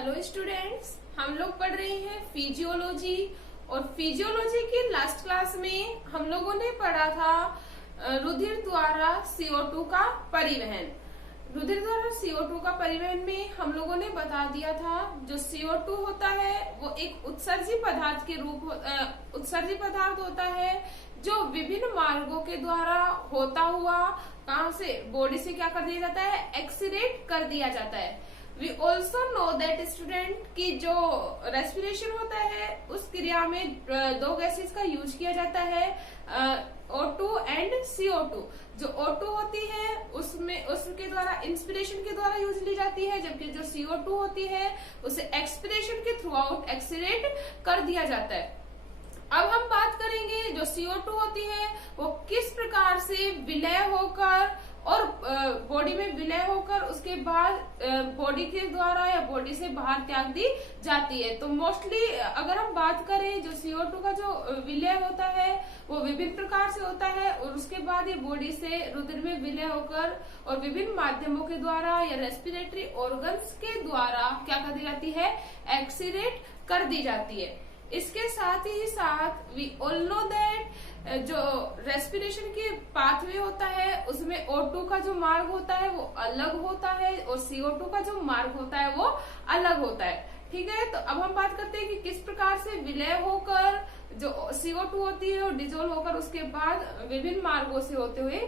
Hello students, हम लोग पढ़ रहे हैं फिजियोलॉजी। और फिजियोलॉजी की लास्ट क्लास में हम लोगों ने पढ़ा था रुधिर द्वारा CO2 का परिवहन। रुधिर द्वारा CO2 का परिवहन में हम लोगों ने बता दिया था जो CO2 होता है वो एक उत्सर्जी पदार्थ होता है जो विभिन्न मार्गों के द्वारा होता हुआ कहाँ से बॉडी से क्या कर दिया जाता है, एक्सीरेट कर दिया जाता है। We also know that student की जो रेस्पिरेशन होता है उस क्रिया में दो गैसेस का यूज किया जाता है, O2 एंड CO2। जो O2 होती है उसमें उसके द्वारा इंस्पिरेशन के द्वारा यूज ली जाती है, जबकि जो CO2 होती है उसे एक्सपिरेशन के थ्रू आउट एक्सीरेट कर दिया जाता है। अब हम बात करेंगे जो CO2 होती है वो किस प्रकार से विलय होकर और बॉडी में विलय होकर उसके बाद बॉडी के द्वारा या बॉडी से बाहर त्याग दी जाती है। तो मोस्टली अगर हम बात करें जो CO2 का जो विलय होता है वो विभिन्न प्रकार से होता है और उसके बाद ये बॉडी से रुधिर में विलय होकर और विभिन्न माध्यमों के द्वारा या रेस्पिरेटरी ऑर्गन्स के द्वारा क्या कर दी जाती है, एक्सीरेट कर दी जाती है। इसके साथ ही साथ वी ऑल नो दैट जो रेस्पिरेशन के पाथवे होता है उसमें O2 का जो मार्ग होता है वो अलग होता है और CO2 का जो मार्ग होता है वो अलग होता है। ठीक है, तो अब हम बात करते हैं कि किस प्रकार से विलय होकर जो CO2 होती है और डिजोल्व होकर उसके बाद विभिन्न मार्गों से होते हुए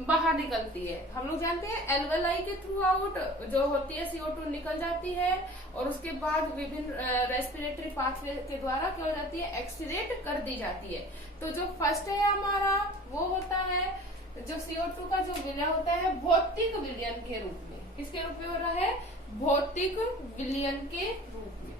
बाहर निकलती है। हम लोग जानते हैं एल्वेलाई के थ्रू आउट जो होती है CO2 निकल जाती है और उसके बाद विभिन्न रेस्पिरेटरी पाथवे के द्वारा क्या हो जाती है, एक्सीरेट कर दी जाती है। तो जो फर्स्ट है हमारा वो होता है जो CO2 का जो विलय होता है भौतिक विलयन के रूप में। किसके रूप में हो रहा है, भौतिक विलयन के रूप में।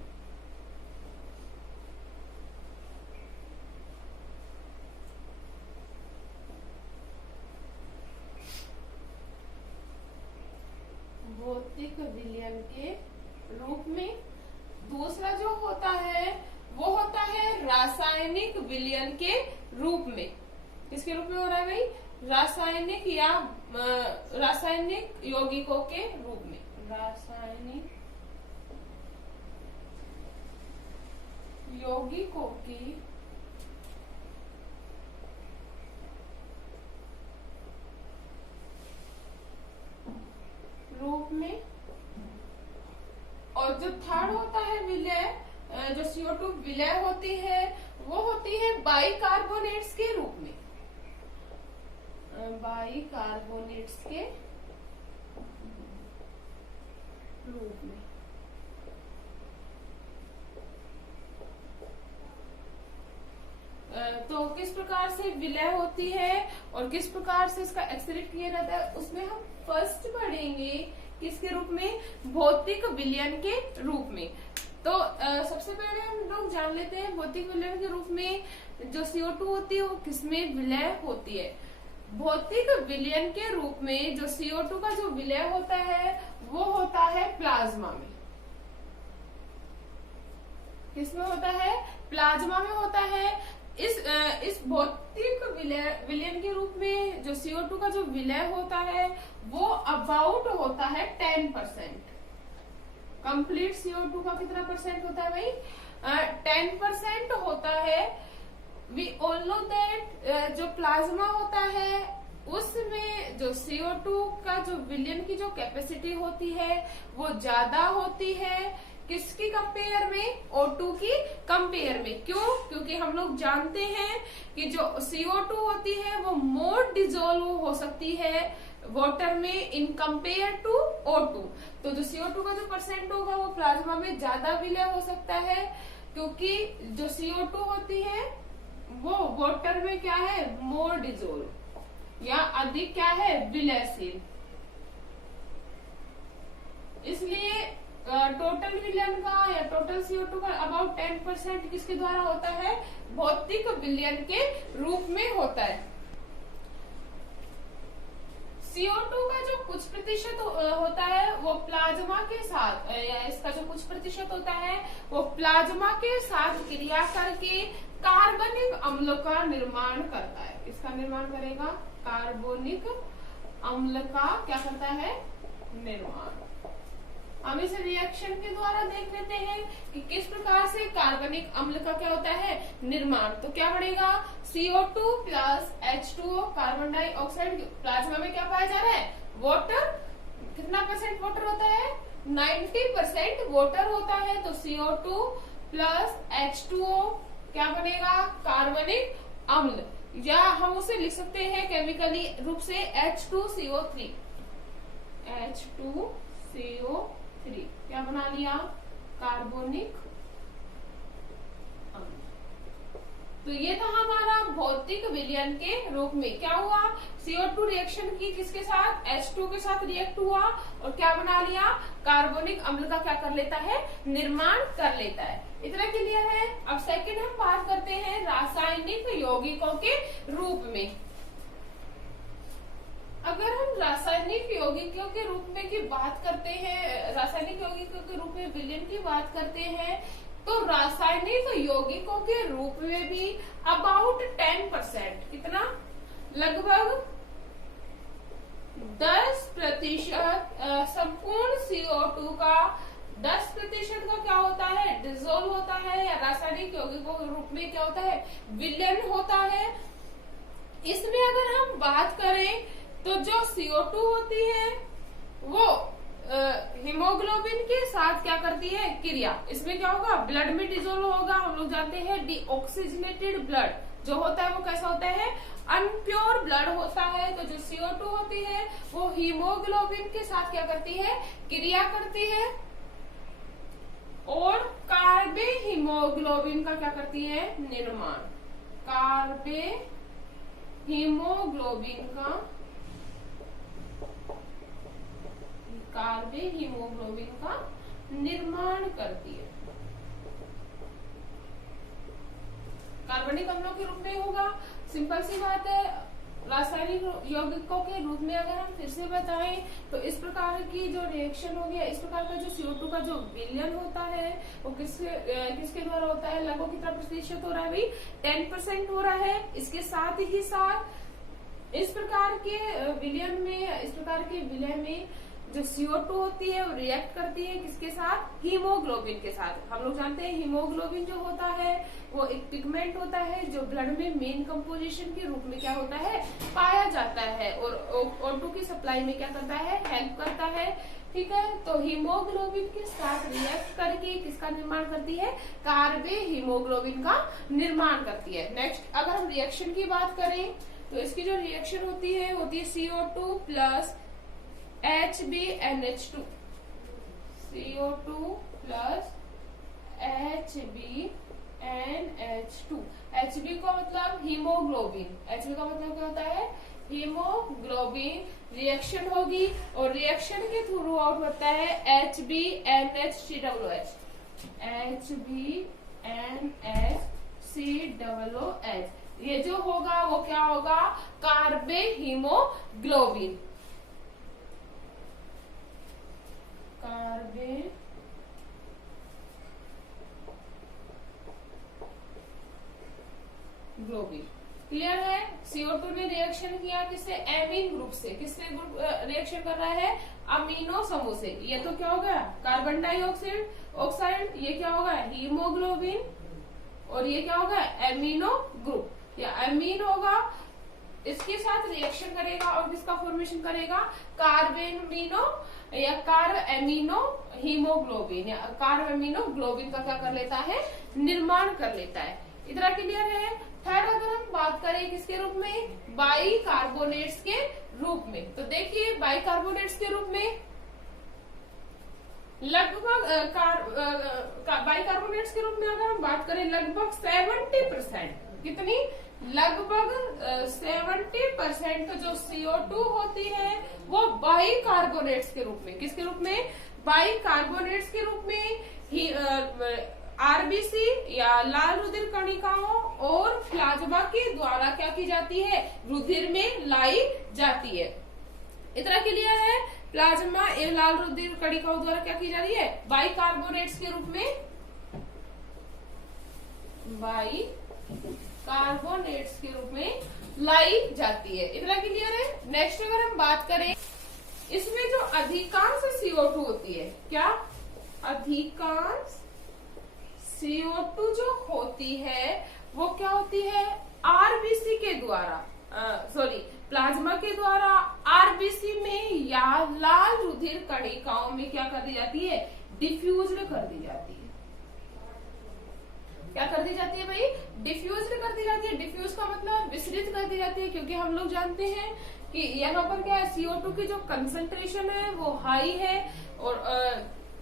भौतिक विलयन के रूप में। दूसरा जो होता है वो होता है रासायनिक विलयन के रूप में। किसके रूप में हो रहा है भाई, रासायनिक या रासायनिक यौगिकों के रूप में। रासायनिक यौगिकों की रूप में। और जो थर्ड होता है विलय, जो CO2 विलय होती है वो होती है बाइकार्बोनेट्स के रूप में। बाइकार्बोनेट्स के रूप में। तो किस प्रकार से विलय होती है और किस प्रकार से इसका एक्सीरेट किया जाता है उसमें हम फर्स्ट पढ़ेंगे किसके रूप में, भौतिक विलयन के रूप में। तो सबसे पहले हम लोग जान लेते हैं भौतिक विलयन के रूप में जो CO2 होती है वो किसमें विलय होती है। भौतिक विलयन के रूप में जो CO2 का जो विलय होता है वो होता है प्लाज्मा में। किसमें होता है, प्लाज्मा में होता है। इस भौतिक विलयन के रूप में जो CO2 का जो विलय होता है वो अबाउट होता है 10%। कंप्लीट CO2 का कितना परसेंट होता है भाई, 10% होता है। वी ऑल नो दैट जो प्लाज्मा होता है उसमें जो CO2 का जो विलयन की जो कैपेसिटी होती है वो ज्यादा होती है। किसकी कंपेयर में, O2 की कंपेयर में। क्यों, क्योंकि हम लोग जानते हैं कि जो CO2 होती है वो मोर डिजोल्व हो सकती है वाटर में इन कंपेयर टू O2। तो जो CO2 का जो परसेंट होगा वो प्लाज्मा में ज्यादा विलय हो सकता है क्योंकि जो CO2 होती है वो वाटर में क्या है, मोर डिजोल्व या अधिक क्या है, विलयशील। इसलिए टोटल विलयन का या टोटल CO2 का अबाउट 10% किसके द्वारा होता है, भौतिक विलयन के रूप में होता है। CO2 का जो कुछ प्रतिशत होता है वो प्लाज्मा के साथ या इसका जो कुछ प्रतिशत होता है वो प्लाज्मा के साथ क्रिया करके कार्बनिक अम्ल का निर्माण करता है। इसका निर्माण करेगा, कार्बनिक अम्ल का क्या करता है, निर्माण। हम इस रिएक्शन के द्वारा देख लेते हैं कि किस प्रकार से कार्बनिक अम्ल का क्या होता है निर्माण। तो क्या बनेगा, CO2 plus H2O, carbon dioxide. Plasma में क्या पाया जा रहा है, वाटर। कितना परसेंट वाटर होता है, 90% वाटर होता है। तो CO2 प्लस H2O क्या बनेगा, कार्बनिक अम्ल, या हम उसे लिख सकते हैं केमिकली रूप से H2CO3। H2CO3 क्या बना लिया, कार्बनिक अम्ल। तो ये था हमारा भौतिक विलयन के रूप में। क्या हुआ, CO2 रिएक्शन की किसके साथ, H2 के साथ रिएक्ट हुआ और क्या बना लिया, कार्बनिक अम्ल का क्या कर लेता है, निर्माण कर लेता है। इतना क्लियर है। अब सेकंड हम बात करते हैं रासायनिक यौगिकों के रूप में। अगर हम रासायनिक यौगिकों के रूप में की बात करते हैं, रासायनिक यौगिकों के रूप में विलयन की बात करते हैं, तो रासायनिक यौगिकों के रूप में भी अबाउट 10%, कितना, लगभग 10% संपूर्ण CO2 का 10% का क्या होता है, डिसॉल्व होता है, या रासायनिक यौगिकों के रूप में क्या होता है, विलयन होता है। इसमें अगर हम बात करें तो जो CO2 होती है वो हीमोग्लोबिन के साथ क्या करती है, क्रिया। इसमें क्या होगा, ब्लड में डिसॉल्व होगा। हम लोग जानते हैं डीऑक्सीजनेटेड ब्लड जो होता है वो कैसा होता है, अनप्योर ब्लड होता है। तो जो CO2 होती है वो हीमोग्लोबिन के साथ क्या करती है, क्रिया करती है, और कार्बे हीमोग्लोबिन का क्या करती है, निर्माण। कार्बे हीमोग्लोबिन का निर्माण करती है। कार्बनिक अम्लों के रूप में होगा। सिंपल सी बात है। रासायनिक यौगिकों के रूप में अगर हम फिर से बताएं तो इस प्रकार की जो रिएक्शन हो गया, इस प्रकार का जो CO2 का जो विलयन होता है वो किसके द्वारा होता है, लगभग कितना प्रतिशत हो रहा है भाई, 10% हो रहा है। इसके साथ ही साथ इस प्रकार के विलय में जो CO2 होती है वो रिएक्ट करती है किसके साथ, हीमोग्लोबिन के साथ। हम लोग जानते हैं हीमोग्लोबिन जो होता है वो एक पिगमेंट होता है जो ब्लड में मेन कंपोजिशन के रूप में क्या होता है, पाया जाता है, और O2 की सप्लाई में क्या करता है, हेल्प करता है। ठीक है, तो हीमोग्लोबिन के साथ रिएक्ट करके किसका निर्माण करती है, कार्बे हीमोग्लोबिन का निर्माण करती है। नेक्स्ट अगर हम रिएक्शन की बात करें तो इसकी जो रिएक्शन होती है CO2 plus HbNH2, CO2 plus HbNH2। Hb का मतलब हीमोग्लोबिन, Hb का मतलब क्या होता है, हीमोग्लोबिन। रिएक्शन होगी और रिएक्शन के थ्रू आउट होता है HbNH3OH, HbNH3OH। ये जो होगा वो क्या होगा, कार्बे हीमोग्लोबिन। कार्बे ग्लोबिन। क्लियर है। CO2 ने रिएक्शन किया किससे, एमीन ग्रुप से। किससे ग्रुप रिएक्शन कर रहा है, अमीनो समूह से। ये तो क्या होगा, कार्बन डाइऑक्साइड, ये क्या होगा, हीमोग्लोबिन, और ये क्या होगा, एमिनो ग्रुप या एमीन होगा। इसके साथ रिएक्शन करेगा और किसका फॉर्मेशन करेगा, कार्बेमिनो या कार्बएमिनो हीमोग्लोबिन या कार्बएमिनोग्लोबिन का क्या कर लेता है, निर्माण कर लेता है। इतना क्लियर है। थर्ड अगर हम बात करें किसके रूप में, बाइकार्बोनेट्स के रूप में, तो देखिए बाइकार्बोनेट्स के रूप में लगभग बाइकार्बोनेट्स के रूप में अगर हम बात करें लगभग 70%, कितनी, लगभग 70% जो CO2 होती है वो बाइकार्बोनेट्स के रूप में, किसके रूप में, बाइकार्बोनेट्स के रूप में RBC या लाल रुधिर कणिकाओं और प्लाज्मा के द्वारा क्या की जाती है, रुधिर में लाई जाती है। इतना क्लियर है। प्लाज्मा या लाल रुधिर कणिकाओं द्वारा क्या की जा रही है, बाइकार्बोनेट्स के रूप में, बाइकार्बोनेट्स के रूप में लाई जाती है। इतना क्लियर है। नेक्स्ट अगर हम बात करें इसमें जो अधिकांश CO2 होती है, क्या अधिकांश CO2 जो होती है वो क्या होती है, आरबीसी के द्वारा प्लाज्मा के द्वारा आरबीसी में या लाल रुधिर कणिकाओं में क्या कर दी जाती है, डिफ्यूज्ड कर दी जाती है। क्या कर दी जाती है भाई, डिफ्यूज्ड कर दी जाती है। डिफ्यूज का मतलब विसरित कर दी जाती है, क्योंकि हम लोग जानते हैं कि यहाँ पर क्या है, CO2 की जो कंसंट्रेशन है वो हाई है, और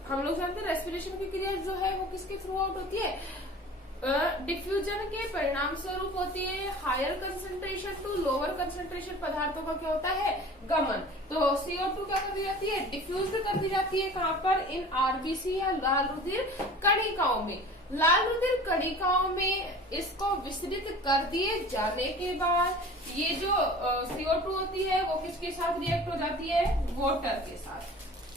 हम लोग जानते हैं रेस्पिरेशन की क्रिया जो है वो किसके थ्रू आउट होती है, डिफ्यूजन के परिणाम स्वरूप होती है। Higher concentration to lower concentration पदार्थों का क्या होता है, गमन। तो CO2 क्या कर दी जाती है, डिफ्यूज कर दी जाती है, कहाँ पर, इन आरबीसी या लाल रुधिर कणिकाओं में। लाल रुधिर कणिकाओं में इसको विसरित कर दिए जाने के बाद ये जो CO2 होती है वो किसके साथ रिएक्ट हो जाती है, वाटर के साथ।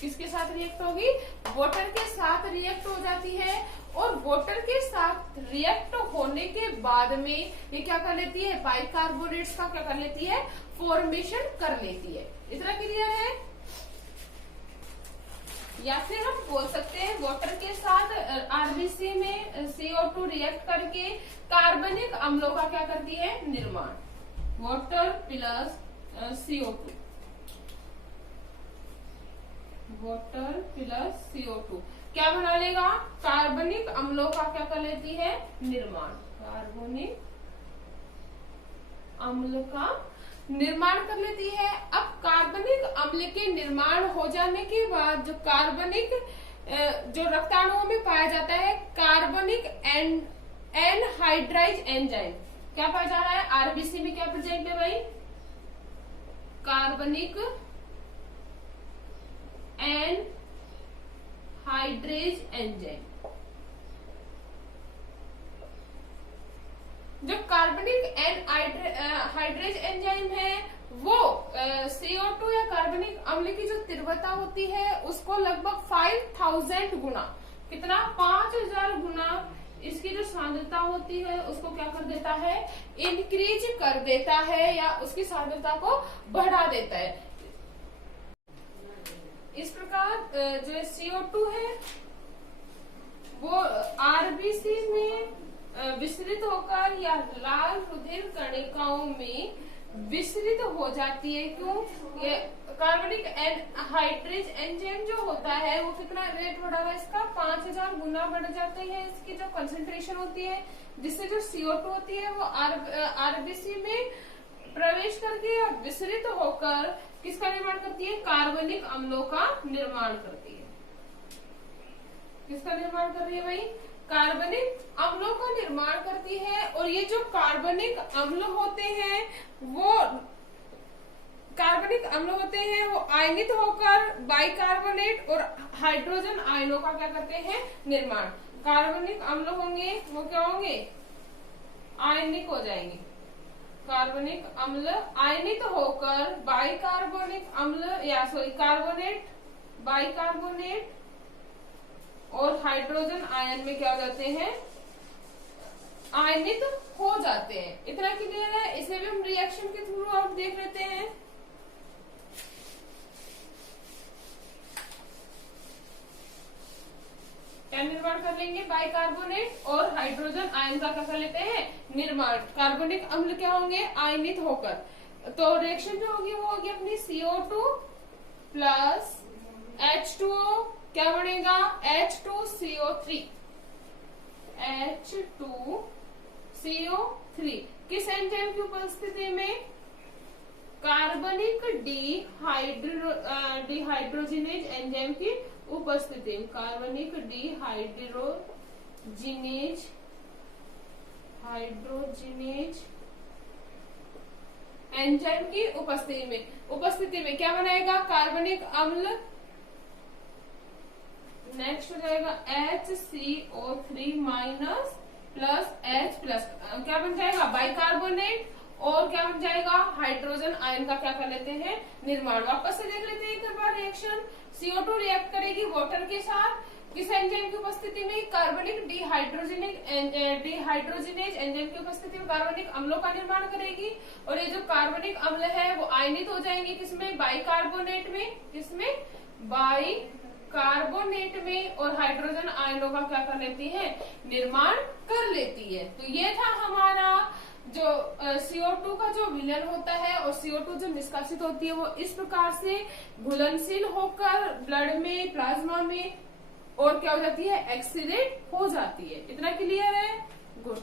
किसके साथ रिएक्ट होगी, वाटर के साथ रिएक्ट हो जाती है, और वाटर के साथ रिएक्ट होने के बाद में ये क्या कर लेती है, बाइकार्बोनेट्स का क्या कर लेती है, फॉर्मेशन कर लेती है। इतना क्लियर है। या फिर हम बोल सकते हैं वाटर के साथ आरबीसी में CO2 रिएक्ट करके कार्बनिक अम्लों का क्या करती है, निर्माण। Water plus CO2, water plus CO2 क्या बना लेगा, कार्बनिक अम्लों का क्या कर लेती है, निर्माण। कार्बनिक अम्ल का निर्माण कर लेती है। अब कार्बनिक अम्ल के निर्माण हो जाने के बाद जो कार्बनिक जो रक्ताणुओं में पाया जाता है, कार्बनिक एनहाइड्राइज एंजाइम क्या पाया जा रहा है, आरबीसी में क्या प्रेजेंट है भाई, कार्बनिक एनहाइड्रेज एंजाइम। जो कार्बनिक एनहाइड्रेज एंजाइम है वो CO2 या कार्बनिक अम्ल की जो तीव्रता होती है उसको लगभग 5000 गुना, कितना, 5000 गुना इसकी जो सांद्रता होती है उसको क्या कर देता है, इंक्रीज कर देता है, या उसकी सांद्रता को बढ़ा देता है। इस प्रकार जो CO2 है वो आरबीसी में विसरित होकर या लाल रुधिर कणिकाओं में विसरित हो जाती है। क्यों, ये कार्बनिक एनहाइड्रेज एंजाइम जो होता है वो कितना रेट बढ़ा हुआ है इसका, 5000 गुना बढ़ जाते हैं इसकी जो कंसंट्रेशन होती है, जिससे जो CO2 होती है वो आरबीसी में प्रवेश करके या विसरित होकर किसका निर्माण करती है, कार्बनिक अम्लों का निर्माण करती है। किसका निर्माण कर रही है भाई, कार्बनिक अम्लों का निर्माण करती है। और ये जो कार्बनिक अम्ल होते हैं वो आयनित होकर बाइकार्बोनेट और हाइड्रोजन आयनों का क्या करते हैं, निर्माण। कार्बनिक अम्ल होंगे वो क्या होंगे, आयनिक हो जाएंगे। कार्बनिक अम्ल आयनित होकर बाइकार्बोनेट और हाइड्रोजन आयन में क्या हो जाते हैं, आयनित हो जाते हैं। इतना क्लियर है। इसे भी हम रिएक्शन के थ्रू आउट देख लेते हैं। क्या निर्माण कर लेंगे, बाइकार्बोनेट और हाइड्रोजन आयन का क्या कर लेते हैं, निर्माण। कार्बनिक अम्ल क्या होंगे, आयनित होकर। तो रिएक्शन जो होगी वो होगी अपनी CO2 प्लस H2O, क्या बनेगा, H2CO3। H2CO3 किस एंजाइम की उपस्थिति में, कार्बनिक डिहाइड्रोजिनेज एंजाइम की उपस्थिति में, कार्बनिक डिहाइड्रोजिनेज एंजाइम की उपस्थिति में क्या बनाएगा, कार्बनिक अम्ल। नेक्स्ट हो जाएगा HCO3 minus plus H plus, क्या बन जाएगा, बाइकार्बोनेट, और क्या बन जाएगा, हाइड्रोजन आयन का क्या कर लेते हैं, निर्माण। वापस से देख लेते हैं एक बार रिएक्शन। CO2 रिएक्ट करेगी वाटर के साथ, किस एंजाइम की उपस्थिति में कार्बनिक डिहाइड्रोजिनेज एंजाइम की उपस्थिति में कार्बनिक अम्लों का निर्माण करेगी, और ये जो कार्बनिक अम्ल है वो आयनित हो जाएंगे किसमें, बाइकार्बोनेट में, किसमें, बाइकार्बोनेट में, और हाइड्रोजन आयनों का क्या कर लेती है, निर्माण कर लेती है। तो ये था हमारा जो CO2 का जो विलयन होता है, और CO2 जो निष्कासित होती है वो इस प्रकार से घुलनशील होकर ब्लड में, प्लाज्मा में और क्या हो जाती है, एक्सीडेट हो जाती है। इतना क्लियर है, गुड।